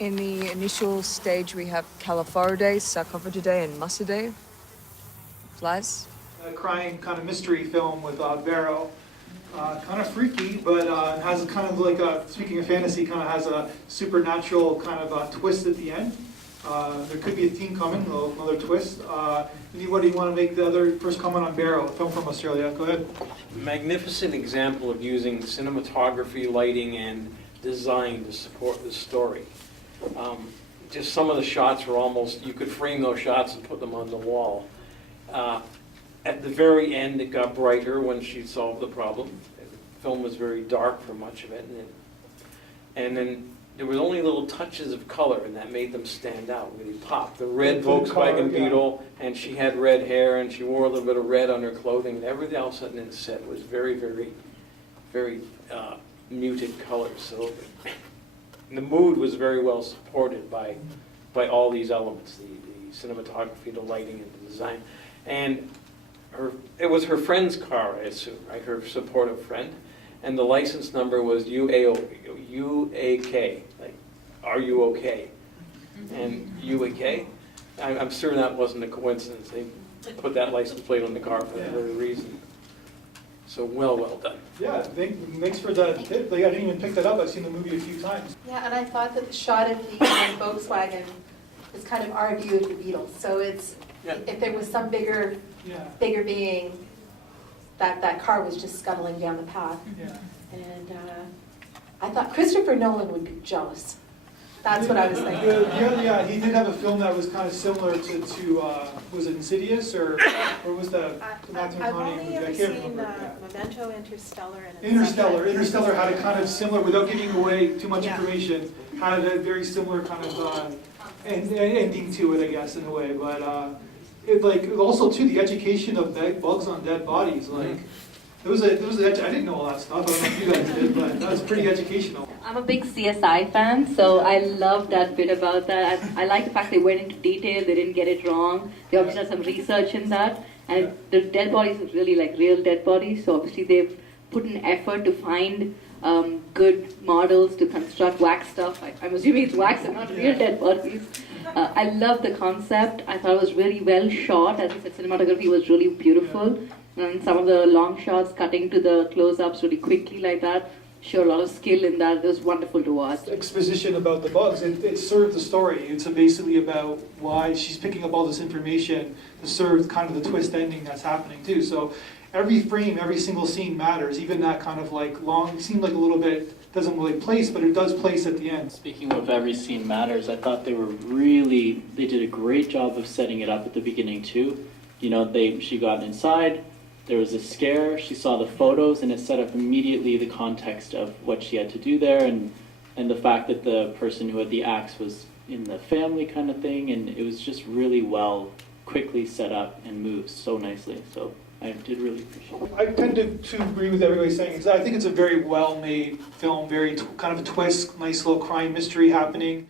In the initial stage, we have Califoridae, Sarcophagidae, and Muscidae. Flies. A crime kind of mystery film with Barrow. Kind of freaky, but has kind of like speaking of fantasy, kind of has a supernatural kind of twist at the end. There could be a theme coming, another twist. Anybody want to make the other first comment on Barrow, a film from Australia? Go ahead. Magnificent example of using cinematography, lighting, and design to support the story. Just some of the shots were almost, you could frame those shots and put them on the wall. At the very end, it got brighter when she solved the problem. The film was very dark for much of it. And then there were only little touches of color, and that made them stand out, really pop. The red Volkswagen Beetle, and she had red hair, and she wore a little bit of red on her clothing, and everything else in the set was very, very, very muted colors. So the mood was very well supported by all these elements, the cinematography, the lighting, and the design. And it was her friend's car, I assume, right? Her supportive friend. And the license number was UAK, like, are you okay? And UAK, I'm sure that wasn't a coincidence. They put that license plate on the car for that very reason. So well done. Yeah, thanks for the tip. Like, I didn't even pick that up. I've seen the movie a few times. Yeah, and I thought that the shot of the Volkswagen is kind of our view of the Beatles. So it's, if there was some bigger being, that car was just scuttling down the path. Yeah. And I thought Christopher Nolan would be jealous. That's what I was thinking. Yeah, he did have a film that was kind of similar to was it Insidious or was the Matthew I've McConaughey only movie? I ever can't seen remember. Memento, Interstellar, and Interstellar had a kind of similar, without giving away too much information, had a very similar kind of ending to it, I guess, in a way. But it, like, also too, the education of bugs on dead bodies, like. I didn't know all that stuff. I don't know if you guys did, but that was pretty educational. I'm a big CSI fan, so I love that bit about that. I like the fact they went into detail, they didn't get it wrong. They obviously did some research in that. And the dead bodies are really like real dead bodies, so obviously they've put an effort to find good models to construct wax stuff. I'm assuming it's wax and not real dead bodies. I love the concept. I thought it was really well shot. As I said, cinematography was really beautiful. And some of the long shots cutting to the close-ups really quickly like that showed a lot of skill in that. It was wonderful to watch. Exposition about the bugs, it served the story. It's basically about why she's picking up all this information to serve kind of the twist ending that's happening too. So every frame, every single scene matters. Even that kind of like long, seemed like a little bit, doesn't really place, but it does place at the end. Speaking of every scene matters, I thought they did a great job of setting it up at the beginning too. You know, she got inside, there was a scare, she saw the photos, and it set up immediately the context of what she had to do there, and the fact that the person who had the axe was in the family kind of thing, and it was just really quickly set up and moved so nicely. So I did really appreciate it. I tend to agree with everybody saying. I think it's a very well-made film, very kind of a twist, nice little crime mystery happening.